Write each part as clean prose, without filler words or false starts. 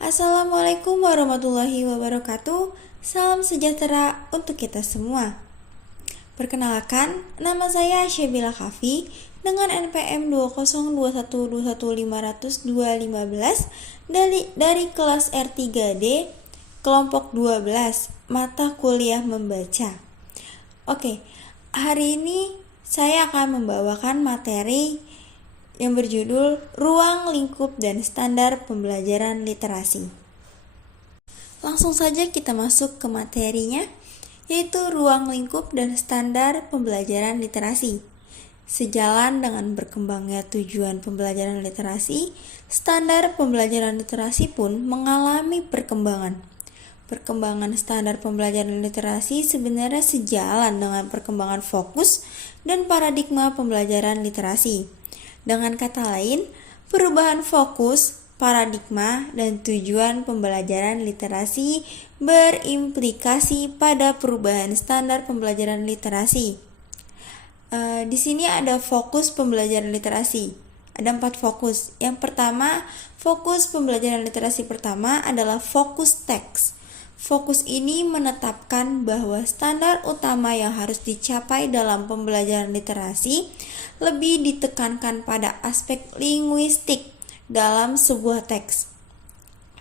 Assalamualaikum warahmatullahi wabarakatuh. Salam sejahtera untuk kita semua. Perkenalkan, nama saya Syabila Kafi dengan NPM 20212150215 dari kelas R3D, kelompok 12, mata kuliah membaca. Oke, hari ini saya akan membawakan materi yang berjudul Ruang Lingkup dan Standar Pembelajaran Literasi. Langsung saja kita masuk ke materinya, yaitu ruang lingkup dan standar pembelajaran literasi. Sejalan dengan berkembangnya tujuan pembelajaran literasi, standar pembelajaran literasi pun mengalami perkembangan. Perkembangan standar pembelajaran literasi sebenarnya sejalan dengan perkembangan fokus dan paradigma pembelajaran literasi. Dengan kata lain, perubahan fokus, paradigma, dan tujuan pembelajaran literasi berimplikasi pada perubahan standar pembelajaran literasi. Di sini ada fokus pembelajaran literasi. Ada 4 fokus. Yang pertama, fokus pembelajaran literasi pertama adalah fokus teks. Fokus ini menetapkan bahwa standar utama yang harus dicapai dalam pembelajaran literasi lebih ditekankan pada aspek linguistik dalam sebuah teks.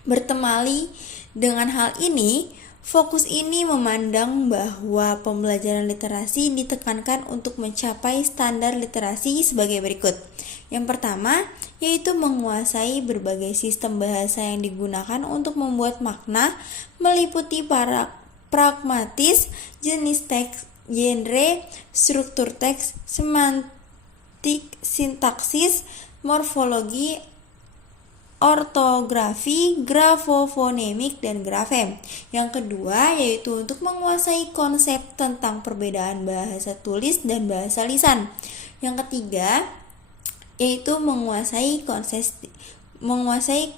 Bertemali dengan hal ini, fokus ini memandang bahwa pembelajaran literasi ditekankan untuk mencapai standar literasi sebagai berikut. Yang pertama, yaitu menguasai berbagai sistem bahasa yang digunakan untuk membuat makna, meliputi para pragmatis, jenis teks, genre, struktur teks, semantik, sintaksis, morfologi, ortografi, grafofonemik, dan grafem. Yang kedua yaitu untuk menguasai konsep tentang perbedaan bahasa tulis dan bahasa lisan. Yang ketiga yaitu menguasai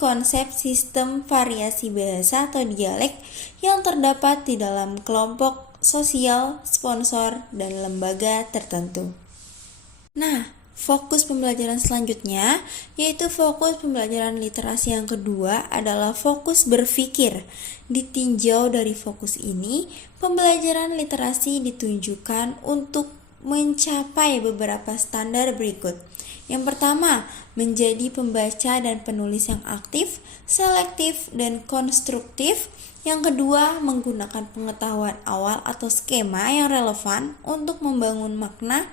konsep sistem variasi bahasa atau dialek yang terdapat di dalam kelompok sosial, sponsor, dan lembaga tertentu. Nah, fokus pembelajaran selanjutnya, yaitu fokus pembelajaran literasi yang kedua adalah fokus berpikir. Ditinjau dari fokus ini, pembelajaran literasi ditunjukkan untuk mencapai beberapa standar berikut. Yang pertama, menjadi pembaca dan penulis yang aktif, selektif, dan konstruktif. Yang kedua, menggunakan pengetahuan awal atau skema yang relevan untuk membangun makna.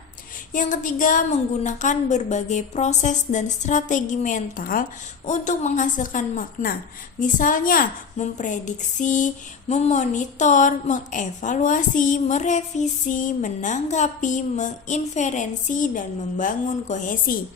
Yang ketiga, menggunakan berbagai proses dan strategi mental untuk menghasilkan makna. Misalnya, memprediksi, memonitor, mengevaluasi, merevisi, menanggapi, menginferensi, dan membangun kohesi.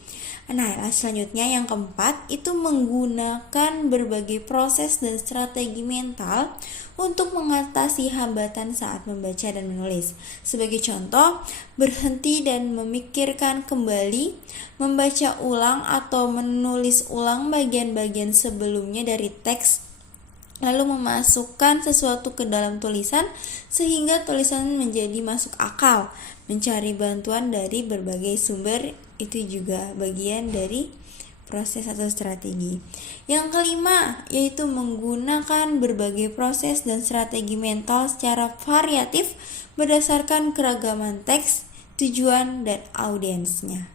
Nah, selanjutnya yang keempat itu menggunakan berbagai proses dan strategi mental untuk mengatasi hambatan saat membaca dan menulis. Sebagai contoh, berhenti dan memikirkan kembali, membaca ulang atau menulis ulang bagian-bagian sebelumnya dari teks, lalu memasukkan sesuatu ke dalam tulisan sehingga tulisan menjadi masuk akal. Mencari bantuan dari berbagai sumber itu juga bagian dari proses atau strategi. Yang kelima yaitu menggunakan berbagai proses dan strategi mental secara variatif berdasarkan keragaman teks, tujuan, dan audiensnya.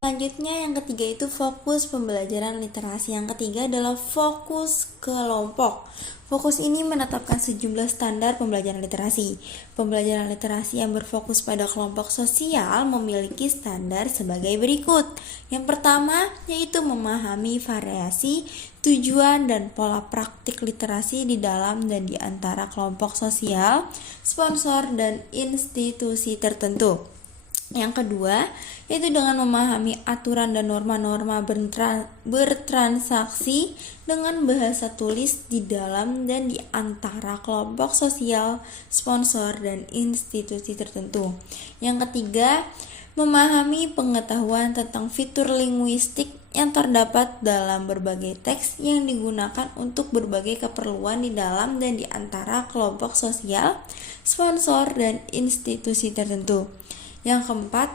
Selanjutnya yang ketiga itu fokus pembelajaran literasi. Yang ketiga adalah fokus kelompok. Fokus ini menetapkan sejumlah standar pembelajaran literasi. Pembelajaran literasi yang berfokus pada kelompok sosial memiliki standar sebagai berikut. Yang pertama yaitu memahami variasi, tujuan, dan pola praktik literasi di dalam dan di antara kelompok sosial, sponsor, dan institusi tertentu. Yang kedua, yaitu dengan memahami aturan dan norma-norma bertransaksi dengan bahasa tulis di dalam dan di antara kelompok sosial, sponsor, dan institusi tertentu. Yang ketiga, memahami pengetahuan tentang fitur linguistik yang terdapat dalam berbagai teks yang digunakan untuk berbagai keperluan di dalam dan di antara kelompok sosial, sponsor, dan institusi tertentu. Yang keempat,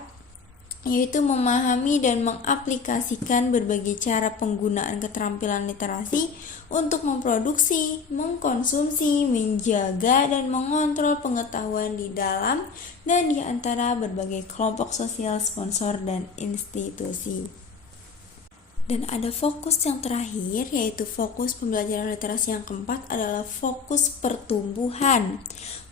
yaitu memahami dan mengaplikasikan berbagai cara penggunaan keterampilan literasi untuk memproduksi, mengkonsumsi, menjaga, dan mengontrol pengetahuan di dalam dan di antara berbagai kelompok sosial, sponsor, dan institusi. Dan ada fokus yang terakhir, yaitu fokus pembelajaran literasi yang keempat adalah fokus pertumbuhan.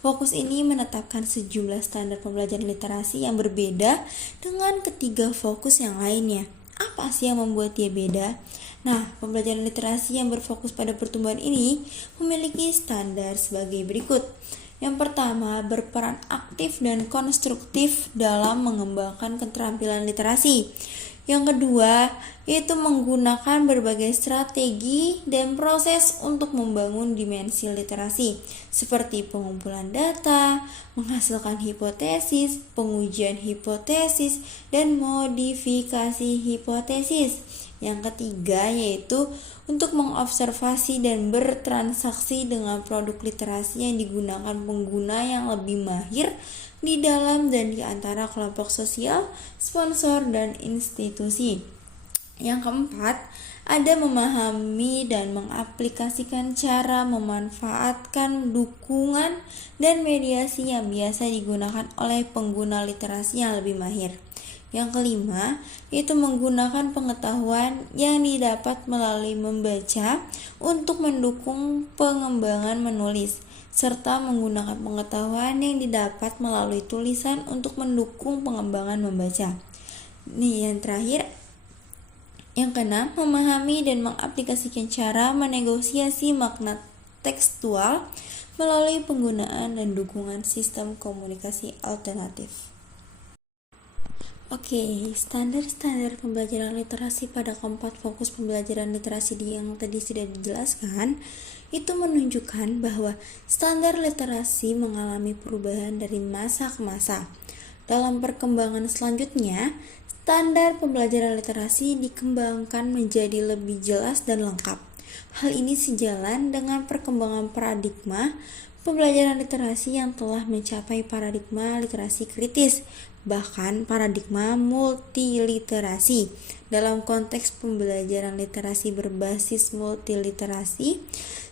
Fokus ini menetapkan sejumlah standar pembelajaran literasi yang berbeda dengan ketiga fokus yang lainnya. Apa sih yang membuat dia beda? Nah, pembelajaran literasi yang berfokus pada pertumbuhan ini memiliki standar sebagai berikut. Yang pertama, berperan aktif dan konstruktif dalam mengembangkan keterampilan literasi. Yang kedua, yaitu menggunakan berbagai strategi dan proses untuk membangun dimensi literasi, seperti pengumpulan data, menghasilkan hipotesis, pengujian hipotesis, dan modifikasi hipotesis. Yang ketiga, yaitu untuk mengobservasi dan bertransaksi dengan produk literasi yang digunakan pengguna yang lebih mahir di dalam dan di antara kelompok sosial, sponsor, dan institusi. Yang keempat, ada memahami dan mengaplikasikan cara memanfaatkan dukungan dan mediasi yang biasa digunakan oleh pengguna literasi yang lebih mahir. Yang kelima, yaitu menggunakan pengetahuan yang didapat melalui membaca untuk mendukung pengembangan menulis, serta menggunakan pengetahuan yang didapat melalui tulisan untuk mendukung pengembangan membaca. Yang terakhir, yang keenam, memahami dan mengaplikasikan cara menegosiasi makna tekstual melalui penggunaan dan dukungan sistem komunikasi alternatif. Oke, standar-standar pembelajaran literasi pada keempat fokus pembelajaran literasi yang tadi sudah dijelaskan itu menunjukkan bahwa standar literasi mengalami perubahan dari masa ke masa. Dalam perkembangan selanjutnya, standar pembelajaran literasi dikembangkan menjadi lebih jelas dan lengkap. Hal ini sejalan dengan perkembangan paradigma pembelajaran literasi yang telah mencapai paradigma literasi kritis, bahkan paradigma multiliterasi. Dalam konteks pembelajaran literasi berbasis multiliterasi,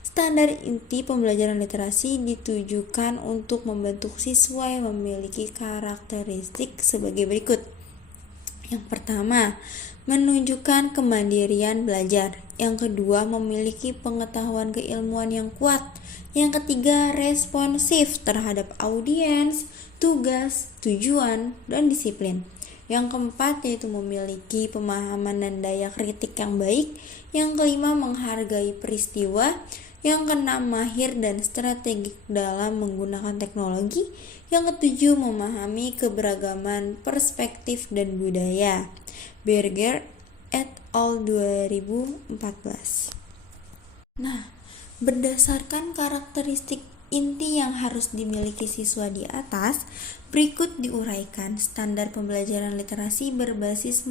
standar inti pembelajaran literasi ditujukan untuk membentuk siswa yang memiliki karakteristik sebagai berikut. Yang pertama, menunjukkan kemandirian belajar. Yang kedua, memiliki pengetahuan keilmuan yang kuat. Yang ketiga, responsif terhadap audiens, tugas, tujuan, dan disiplin. Yang keempat, yaitu memiliki pemahaman dan daya kritik yang baik. Yang kelima, menghargai peristiwa. Yang keenam, mahir dan strategik dalam menggunakan teknologi. Yang ketujuh, memahami keberagaman perspektif dan budaya. Berger et al. 2014. Nah, berdasarkan karakteristik inti yang harus dimiliki siswa di atas, berikut diuraikan standar pembelajaran literasi berbasis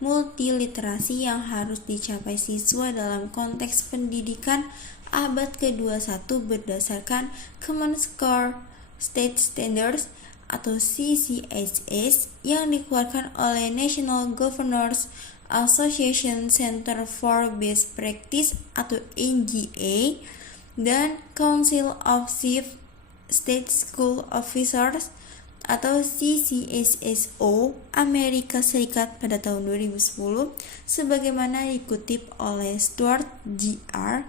multiliterasi yang harus dicapai siswa dalam konteks pendidikan abad ke-21 berdasarkan Common Core State Standards atau CCSS yang dikeluarkan oleh National Governors Association Center for Best Practice atau NGA dan Council of Chief State School Officers atau CCSSO Amerika Serikat pada tahun 2010 sebagaimana dikutip oleh Stuart Jr.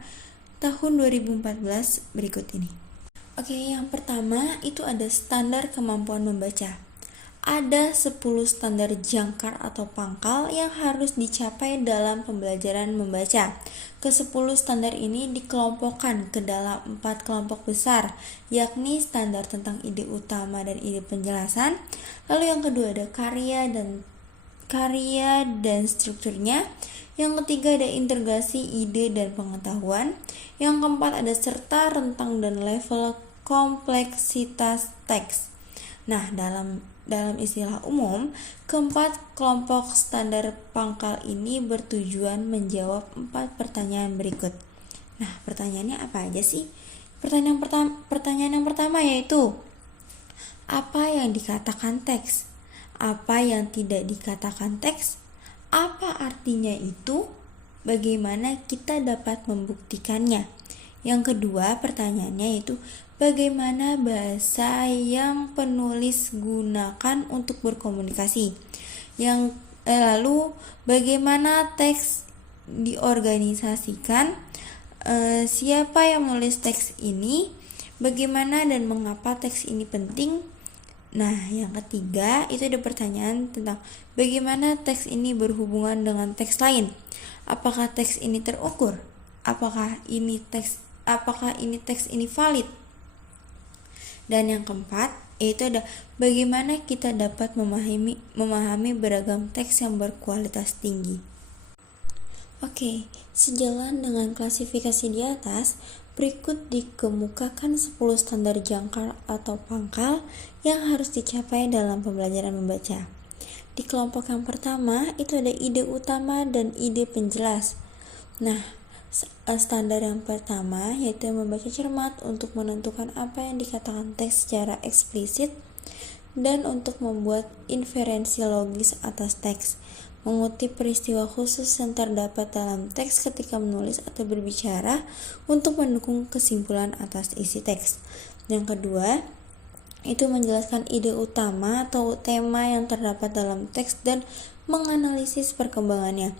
tahun 2014 berikut ini. Oke, yang pertama itu ada standar kemampuan membaca. Ada 10 standar jangkar atau pangkal yang harus dicapai dalam pembelajaran membaca. Ke-10 standar ini dikelompokkan ke dalam 4 kelompok besar, yakni standar tentang ide utama dan ide penjelasan. Lalu yang kedua ada karya dan strukturnya. Yang ketiga ada integrasi ide dan pengetahuan. Yang keempat ada serta, rentang, dan level kompleksitas teks. Nah, dalam istilah umum, keempat kelompok standar pangkal ini bertujuan menjawab 4 pertanyaan berikut. Nah, pertanyaannya apa aja sih? Pertanyaan yang pertama yaitu, apa yang dikatakan teks? Apa yang tidak dikatakan teks? Apa artinya itu? Bagaimana kita dapat membuktikannya? Yang kedua pertanyaannya yaitu bagaimana bahasa yang penulis gunakan untuk berkomunikasi? Lalu bagaimana teks diorganisasikan? Siapa yang menulis teks ini? Bagaimana dan mengapa teks ini penting? Nah, yang ketiga itu ada pertanyaan tentang bagaimana teks ini berhubungan dengan teks lain. Apakah teks ini terukur? Apakah ini teks ini valid? Dan yang keempat yaitu ada bagaimana kita dapat memahami beragam teks yang berkualitas tinggi. Oke, sejalan dengan klasifikasi di atas, berikut dikemukakan 10 standar jangkar atau pangkal yang harus dicapai dalam pembelajaran membaca. Di kelompok yang pertama, itu ada ide utama dan ide penjelas. Nah, standar yang pertama yaitu membaca cermat untuk menentukan apa yang dikatakan teks secara eksplisit dan untuk membuat inferensi logis atas teks, mengutip peristiwa khusus yang terdapat dalam teks ketika menulis atau berbicara untuk mendukung kesimpulan atas isi teks. Yang kedua, itu menjelaskan ide utama atau tema yang terdapat dalam teks dan menganalisis perkembangannya,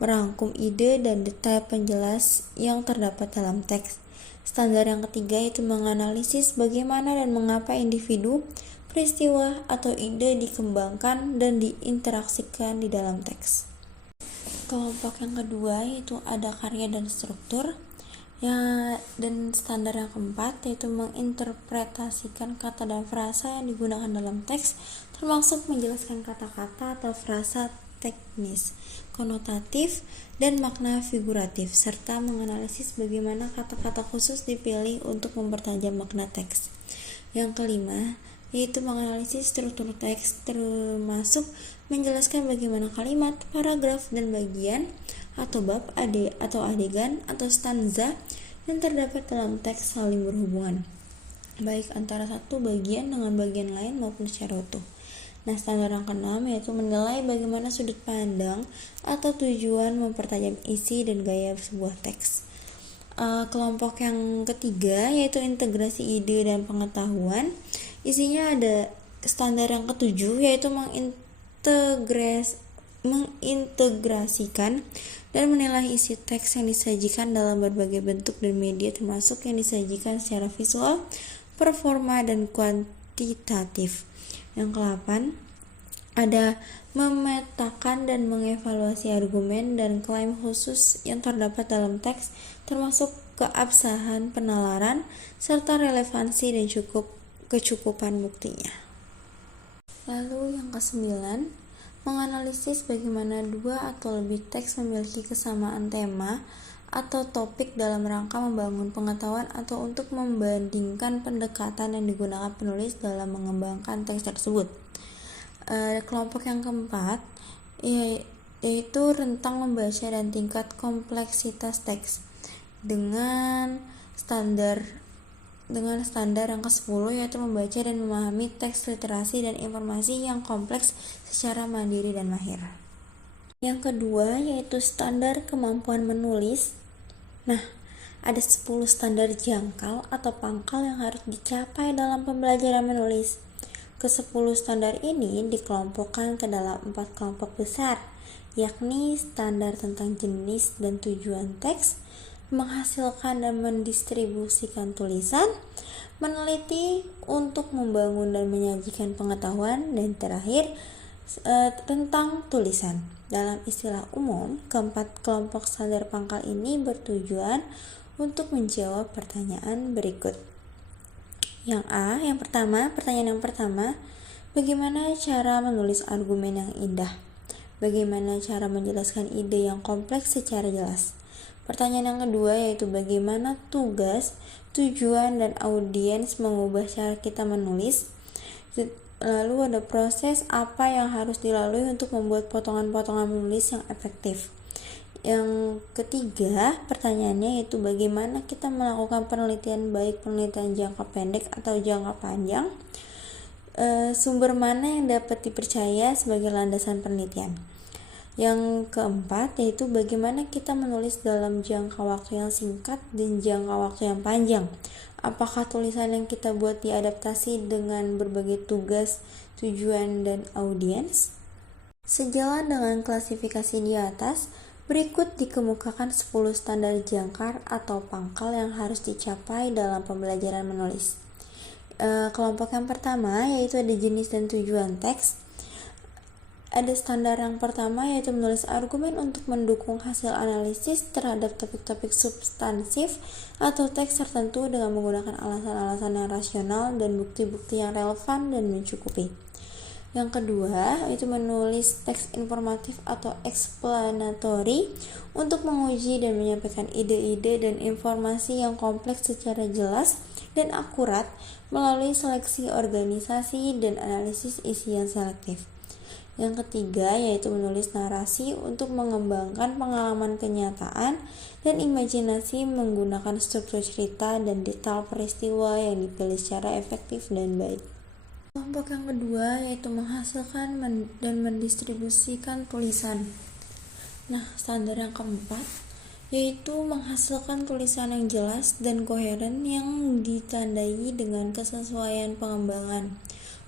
merangkum ide dan detail penjelas yang terdapat dalam teks. Standar yang ketiga itu menganalisis bagaimana dan mengapa individu, peristiwa, atau ide dikembangkan dan diinteraksikan di dalam teks. Kelompok yang kedua yaitu ada karya dan struktur. Dan standar yang keempat yaitu menginterpretasikan kata dan frasa yang digunakan dalam teks, termasuk menjelaskan kata-kata atau frasa teknis, konotatif, dan makna figuratif, serta menganalisis bagaimana kata-kata khusus dipilih untuk mempertajam makna teks. Yang kelima yaitu menganalisis struktur teks, termasuk menjelaskan bagaimana kalimat, paragraf, dan bagian atau bab atau adegan atau stanza yang terdapat dalam teks saling berhubungan, baik antara satu bagian dengan bagian lain maupun secara utuh. Nah, standar yang keenam yaitu menilai bagaimana sudut pandang atau tujuan mempertajam isi dan gaya sebuah teks. Kelompok yang ketiga yaitu integrasi ide dan pengetahuan. Isinya ada standar yang ketujuh yaitu mengintegrasikan dan menilai isi teks yang disajikan dalam berbagai bentuk dan media, termasuk yang disajikan secara visual, performa, dan kuantitatif. Yang ke-8 ada memetakan dan mengevaluasi argumen dan klaim khusus yang terdapat dalam teks, termasuk keabsahan penalaran serta relevansi dan kecukupan buktinya. Lalu yang ke-9, menganalisis bagaimana dua atau lebih teks memiliki kesamaan tema atau topik dalam rangka membangun pengetahuan atau untuk membandingkan pendekatan yang digunakan penulis dalam mengembangkan teks tersebut. Kelompok yang keempat yaitu rentang membaca dan tingkat kompleksitas teks dengan standar yang ke-10 yaitu membaca dan memahami teks literasi dan informasi yang kompleks secara mandiri dan mahir. Yang kedua yaitu standar kemampuan menulis. Nah, ada 10 standar jangkal atau pangkal yang harus dicapai dalam pembelajaran menulis. Ke-10 standar ini dikelompokkan ke dalam 4 kelompok besar, yakni standar tentang jenis dan tujuan teks, menghasilkan dan mendistribusikan tulisan, meneliti untuk membangun dan menyajikan pengetahuan, dan terakhir tentang tulisan. Dalam istilah umum, keempat kelompok standar pangkal ini bertujuan untuk menjawab pertanyaan berikut. Pertanyaan yang pertama, bagaimana cara menulis argumen yang indah? Bagaimana cara menjelaskan ide yang kompleks secara jelas? Pertanyaan yang kedua yaitu bagaimana tugas, tujuan, dan audiens mengubah cara kita menulis. Lalu ada proses apa yang harus dilalui untuk membuat potongan-potongan menulis yang efektif. Yang ketiga, pertanyaannya yaitu bagaimana kita melakukan penelitian, baik penelitian jangka pendek atau jangka panjang. sumber mana yang dapat dipercaya sebagai landasan penelitian. Yang keempat yaitu bagaimana kita menulis dalam jangka waktu yang singkat dan jangka waktu yang panjang. Apakah tulisan yang kita buat diadaptasi dengan berbagai tugas, tujuan, dan audiens? Sejalan dengan klasifikasi di atas, berikut dikemukakan 10 standar jangkar atau pangkal yang harus dicapai dalam pembelajaran menulis. Kelompok yang pertama yaitu ada jenis dan tujuan teks. Ada standar yang pertama yaitu menulis argumen untuk mendukung hasil analisis terhadap topik-topik substansif atau teks tertentu dengan menggunakan alasan-alasan yang rasional dan bukti-bukti yang relevan dan mencukupi. Yang kedua yaitu menulis teks informatif atau explanatory untuk menguji dan menyampaikan ide-ide dan informasi yang kompleks secara jelas dan akurat melalui seleksi organisasi dan analisis isi yang selektif. Yang ketiga yaitu menulis narasi untuk mengembangkan pengalaman kenyataan dan imajinasi menggunakan struktur cerita dan detail peristiwa yang dipilih secara efektif dan baik. Kelompok yang kedua yaitu menghasilkan dan mendistribusikan tulisan. Nah, standar yang keempat yaitu menghasilkan tulisan yang jelas dan koheren yang ditandai dengan kesesuaian pengembangan,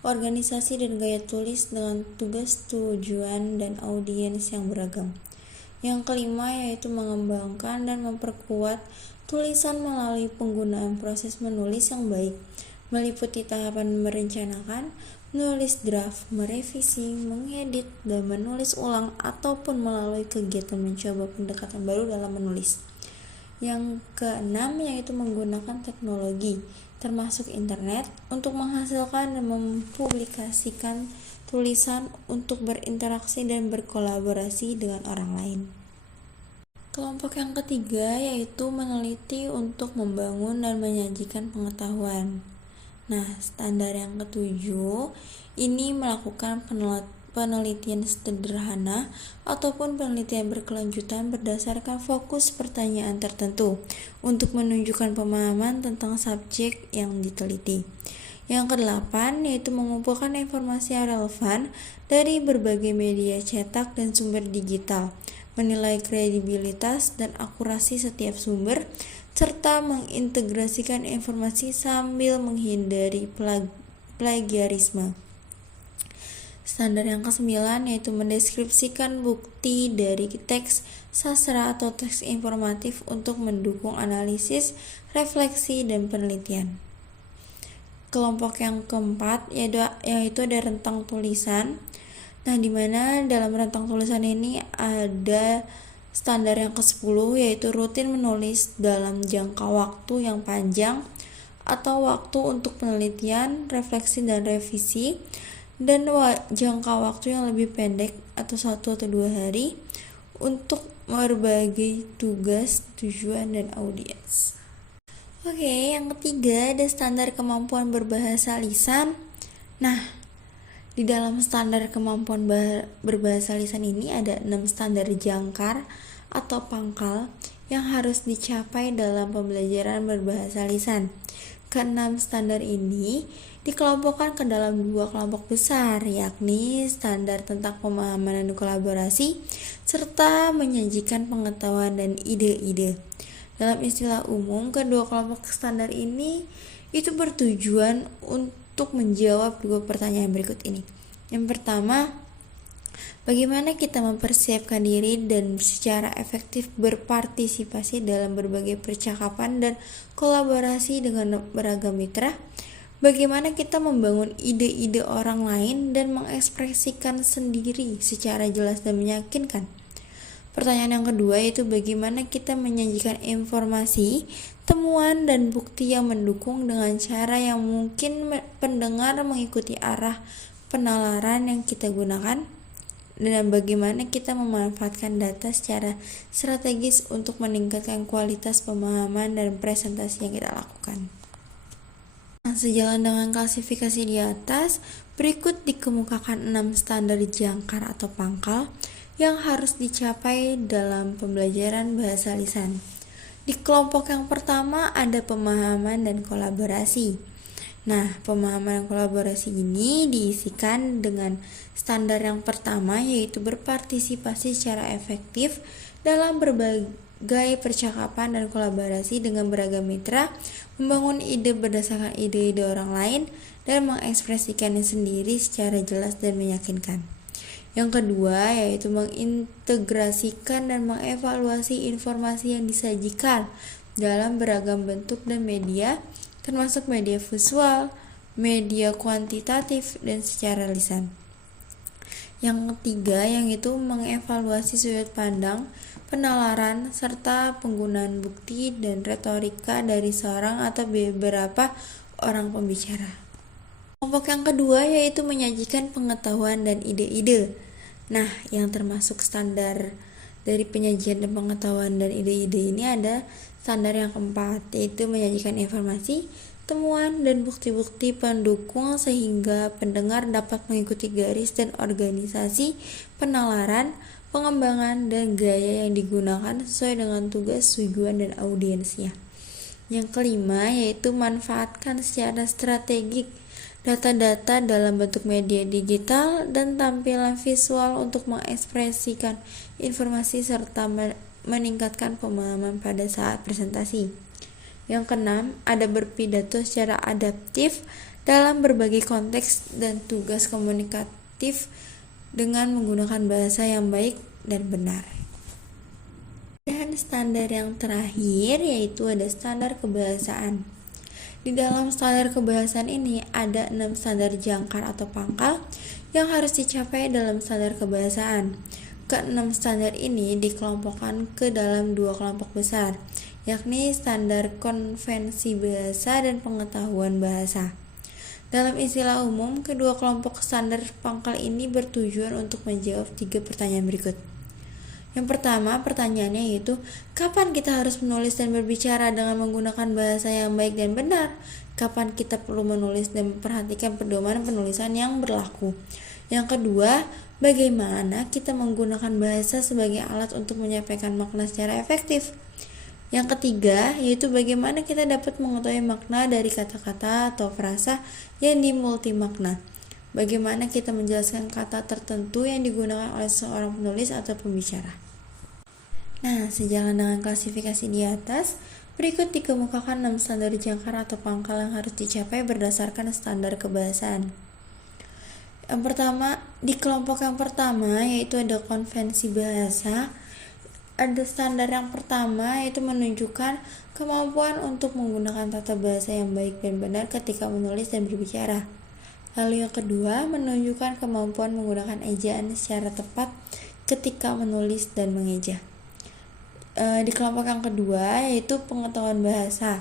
organisasi dan gaya tulis dengan tugas, tujuan, dan audiens yang beragam. Yang kelima yaitu mengembangkan dan memperkuat tulisan melalui penggunaan proses menulis yang baik, meliputi tahapan merencanakan, menulis draft, merevisi, mengedit, dan menulis ulang ataupun melalui kegiatan mencoba pendekatan baru dalam menulis. Yang keenam yaitu menggunakan teknologi termasuk internet untuk menghasilkan dan mempublikasikan tulisan untuk berinteraksi dan berkolaborasi dengan orang lain. Kelompok yang ketiga yaitu meneliti untuk membangun dan menyajikan pengetahuan. Nah, standar yang ketujuh ini melakukan penelitian sederhana ataupun penelitian berkelanjutan berdasarkan fokus pertanyaan tertentu untuk menunjukkan pemahaman tentang subjek yang diteliti. Yang kedelapan yaitu mengumpulkan informasi yang relevan dari berbagai media cetak dan sumber digital, menilai kredibilitas dan akurasi setiap sumber, serta mengintegrasikan informasi sambil menghindari plagiarisme. Standar yang kesembilan yaitu mendeskripsikan bukti dari teks sastra atau teks informatif untuk mendukung analisis, refleksi, dan penelitian. Kelompok yang keempat yaitu ada rentang tulisan. Nah, di mana dalam rentang tulisan ini ada standar yang ke-10 yaitu rutin menulis dalam jangka waktu yang panjang atau waktu untuk penelitian, refleksi, dan revisi, dan jangka waktu yang lebih pendek atau 1 atau 2 hari untuk berbagai tugas, tujuan, dan audiens. Oke, yang ketiga ada standar kemampuan berbahasa lisan. Nah, di dalam standar kemampuan berbahasa lisan ini ada 6 standar jangkar atau pangkal yang harus dicapai dalam pembelajaran berbahasa lisan. Keenam standar ini dikelompokkan ke dalam 2 kelompok besar, yakni standar tentang pemahaman dan kolaborasi, serta menyajikan pengetahuan dan ide-ide. Dalam istilah umum, kedua kelompok standar ini itu bertujuan untuk menjawab 2 pertanyaan berikut ini. Yang pertama, bagaimana kita mempersiapkan diri dan secara efektif berpartisipasi dalam berbagai percakapan dan kolaborasi dengan beragam mitra? Bagaimana kita membangun ide-ide orang lain dan mengekspresikan sendiri secara jelas dan meyakinkan? Pertanyaan yang kedua yaitu bagaimana kita menyajikan informasi, temuan, dan bukti yang mendukung dengan cara yang mungkin pendengar mengikuti arah penalaran yang kita gunakan, dan bagaimana kita memanfaatkan data secara strategis untuk meningkatkan kualitas pemahaman dan presentasi yang kita lakukan. Nah, sejalan dengan klasifikasi di atas, berikut dikemukakan 6 standar jangkar atau pangkal yang harus dicapai dalam pembelajaran bahasa lisan. Di kelompok yang pertama ada pemahaman dan kolaborasi. Nah, pemahaman kolaborasi ini diisikan dengan standar yang pertama, yaitu berpartisipasi secara efektif dalam berbagai percakapan dan kolaborasi dengan beragam mitra, membangun ide berdasarkan ide-ide orang lain, dan mengekspresikannya sendiri secara jelas dan meyakinkan. Yang kedua, yaitu mengintegrasikan dan mengevaluasi informasi yang disajikan dalam beragam bentuk dan media, termasuk media visual, media kuantitatif, dan secara lisan. Yang ketiga, yang itu mengevaluasi sudut pandang, penalaran, serta penggunaan bukti dan retorika dari seorang atau beberapa orang pembicara. Kelompok yang kedua yaitu menyajikan pengetahuan dan ide-ide. Nah, yang termasuk standar dari penyajian dan pengetahuan dan ide-ide ini ada standar yang keempat, yaitu menyajikan informasi, temuan, dan bukti-bukti pendukung sehingga pendengar dapat mengikuti garis dan organisasi penalaran, pengembangan, dan gaya yang digunakan sesuai dengan tugas, tujuan, dan audiensnya. Yang kelima yaitu manfaatkan secara strategik data-data dalam bentuk media digital dan tampilan visual untuk mengekspresikan informasi serta meningkatkan pemahaman pada saat presentasi. Yang keenam, ada berpidato secara adaptif dalam berbagai konteks dan tugas komunikatif dengan menggunakan bahasa yang baik dan benar. Dan standar yang terakhir yaitu ada standar kebahasaan. Di dalam standar kebahasaan ini ada 6 standar jangkar atau pangkal yang harus dicapai dalam standar kebahasaan. Ke-6 standar ini dikelompokkan ke dalam 2 kelompok besar, yakni standar konvensi bahasa dan pengetahuan bahasa. Dalam istilah umum, kedua kelompok standar pangkal ini bertujuan untuk menjawab 3 pertanyaan berikut. Yang pertama, pertanyaannya yaitu, kapan kita harus menulis dan berbicara dengan menggunakan bahasa yang baik dan benar? Kapan kita perlu menulis dan memperhatikan pedoman penulisan yang berlaku? Yang kedua, bagaimana kita menggunakan bahasa sebagai alat untuk menyampaikan makna secara efektif? Yang ketiga, yaitu bagaimana kita dapat mengetahui makna dari kata-kata atau frasa yang dimultimakna. Bagaimana kita menjelaskan kata tertentu yang digunakan oleh seorang penulis atau pembicara. Nah, sejalan dengan klasifikasi di atas, berikut dikemukakan 6 standar jangkar atau pangkal yang harus dicapai berdasarkan standar kebahasaan. Yang pertama, di kelompok yang pertama yaitu ada konvensi bahasa. Ada standar yang pertama yaitu menunjukkan kemampuan untuk menggunakan tata bahasa yang baik dan benar ketika menulis dan berbicara. Lalu yang kedua, menunjukkan kemampuan menggunakan ejaan secara tepat ketika menulis dan mengeja. Di kelompok yang kedua yaitu pengetahuan bahasa.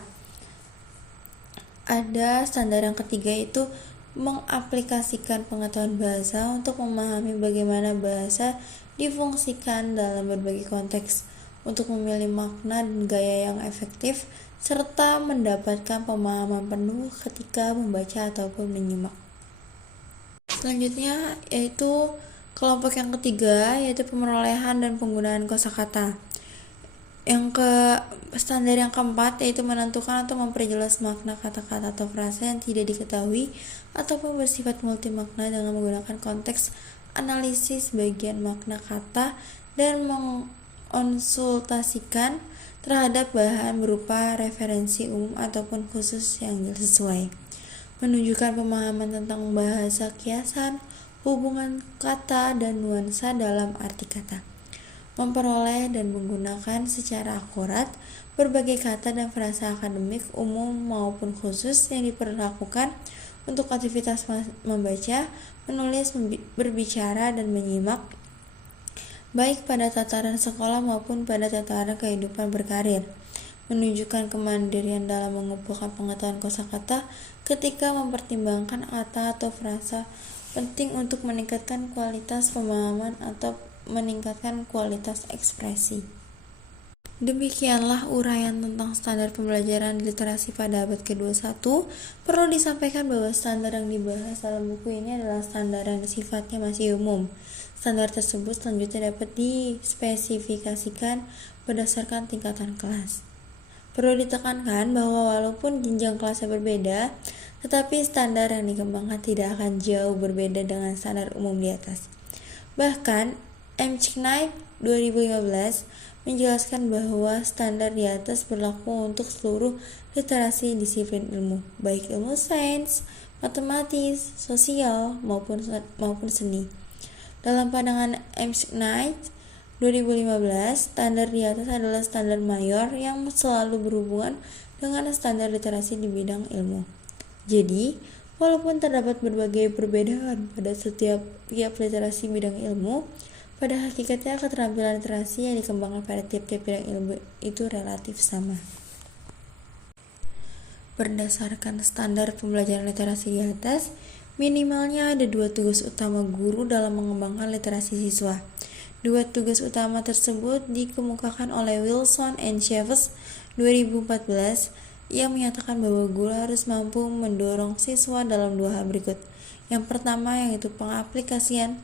Ada standar yang ketiga yaitu mengaplikasikan pengetahuan bahasa untuk memahami bagaimana bahasa difungsikan dalam berbagai konteks untuk memilih makna dan gaya yang efektif serta mendapatkan pemahaman penuh ketika membaca ataupun menyimak. Selanjutnya yaitu kelompok yang ketiga yaitu pemerolehan dan penggunaan kosakata. Standar yang keempat yaitu menentukan atau memperjelas makna kata-kata atau frasa yang tidak diketahui ataupun bersifat multimakna dengan menggunakan konteks analisis bagian makna kata dan mengkonsultasikan terhadap bahan berupa referensi umum ataupun khusus yang sesuai. Menunjukkan pemahaman tentang bahasa kiasan, hubungan kata, dan nuansa dalam arti kata. Memperoleh dan menggunakan secara akurat berbagai kata dan frasa akademik umum maupun khusus yang diperlakukan untuk aktivitas membaca, menulis, berbicara, dan menyimak, baik pada tataran sekolah maupun pada tataran kehidupan berkarir. Menunjukkan kemandirian dalam mengumpulkan pengetahuan kosakata ketika mempertimbangkan kata atau frasa penting untuk meningkatkan kualitas pemahaman atau meningkatkan kualitas ekspresi. Demikianlah uraian tentang standar pembelajaran literasi pada abad ke-21. Perlu disampaikan bahwa standar yang dibahas dalam buku ini adalah standar yang sifatnya masih umum. Standar tersebut selanjutnya dapat dispesifikasikan berdasarkan tingkatan kelas. Perlu ditekankan bahwa walaupun jenjang kelasnya berbeda, tetapi standar yang dikembangkan tidak akan jauh berbeda dengan standar umum di atas. Bahkan, McKnight 2015 menjelaskan bahwa standar di atas berlaku untuk seluruh literasi disiplin ilmu, baik ilmu sains, matematis, sosial, maupun seni. Dalam pandangan McKnight 2015, standar di atas adalah standar mayor yang selalu berhubungan dengan standar literasi di bidang ilmu. Jadi, walaupun terdapat berbagai perbedaan pada setiap literasi bidang ilmu, pada hakikatnya keterampilan literasi yang dikembangkan pada tiap-tiap bidang ilmu itu relatif sama. Berdasarkan standar pembelajaran literasi di atas, minimalnya ada 2 tugas utama guru dalam mengembangkan literasi siswa. 2 tugas utama tersebut dikemukakan oleh Wilson and Chaves 2014 yang menyatakan bahwa guru harus mampu mendorong siswa dalam 2 hal berikut. Yang pertama yaitu pengaplikasian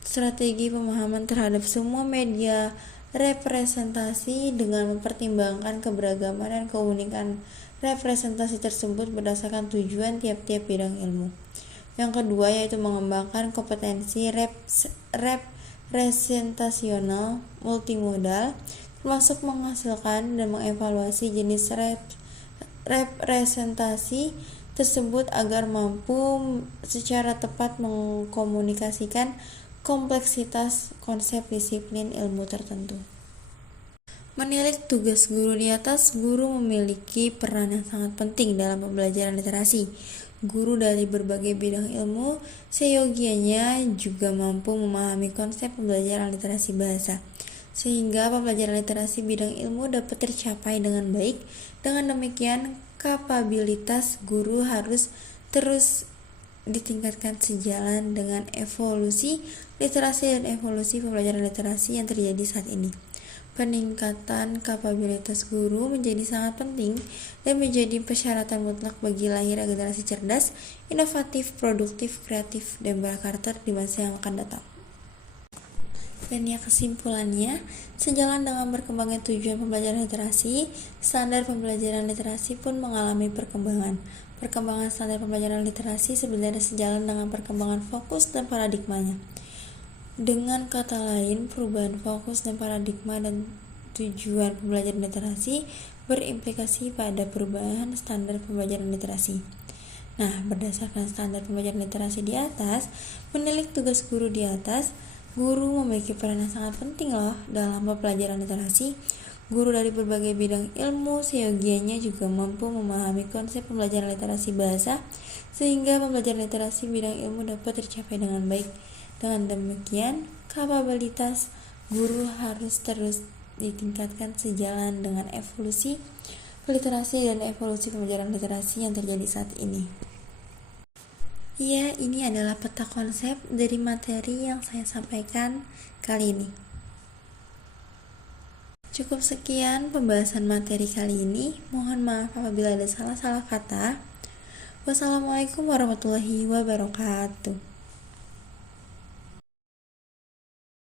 strategi pemahaman terhadap semua media representasi dengan mempertimbangkan keberagaman dan keunikan representasi tersebut berdasarkan tujuan tiap-tiap bidang ilmu. Yang kedua yaitu mengembangkan kompetensi representasional multimodal, termasuk menghasilkan dan mengevaluasi jenis representasi tersebut agar mampu secara tepat mengkomunikasikan kompleksitas konsep disiplin ilmu tertentu. Menilik tugas guru di atas, guru memiliki peran yang sangat penting dalam pembelajaran literasi. Guru dari berbagai bidang ilmu seyogianya juga mampu memahami konsep pembelajaran literasi bahasa, sehingga pembelajaran literasi bidang ilmu dapat tercapai dengan baik. Dengan demikian, kapabilitas guru harus terus ditingkatkan sejalan dengan evolusi literasi dan evolusi pembelajaran literasi yang terjadi saat ini. Peningkatan kapabilitas guru menjadi sangat penting dan menjadi persyaratan mutlak bagi lahirnya generasi cerdas, inovatif, produktif, kreatif, dan berkarakter di masa yang akan datang. Dan ya kesimpulannya, sejalan dengan berkembangnya tujuan pembelajaran literasi, standar pembelajaran literasi pun mengalami perkembangan. Perkembangan standar pembelajaran literasi sebenarnya sejalan dengan perkembangan fokus dan paradigmanya. Dengan kata lain, perubahan fokus dan paradigma dan tujuan pembelajaran literasi berimplikasi pada perubahan standar pembelajaran literasi. Nah, berdasarkan standar pembelajaran literasi di atas, menilik tugas guru di atas, guru memiliki peran yang sangat penting loh dalam pembelajaran literasi. Guru dari berbagai bidang ilmu seyogianya juga mampu memahami konsep pembelajaran literasi bahasa, sehingga pembelajaran literasi bidang ilmu dapat tercapai dengan baik. Dengan demikian, kapabilitas guru harus terus ditingkatkan sejalan dengan evolusi literasi dan evolusi pembelajaran literasi yang terjadi saat ini. Ya, ini adalah peta konsep dari materi yang saya sampaikan kali ini. Cukup sekian pembahasan materi kali ini. Mohon maaf apabila ada salah-salah kata. Wassalamualaikum warahmatullahi wabarakatuh.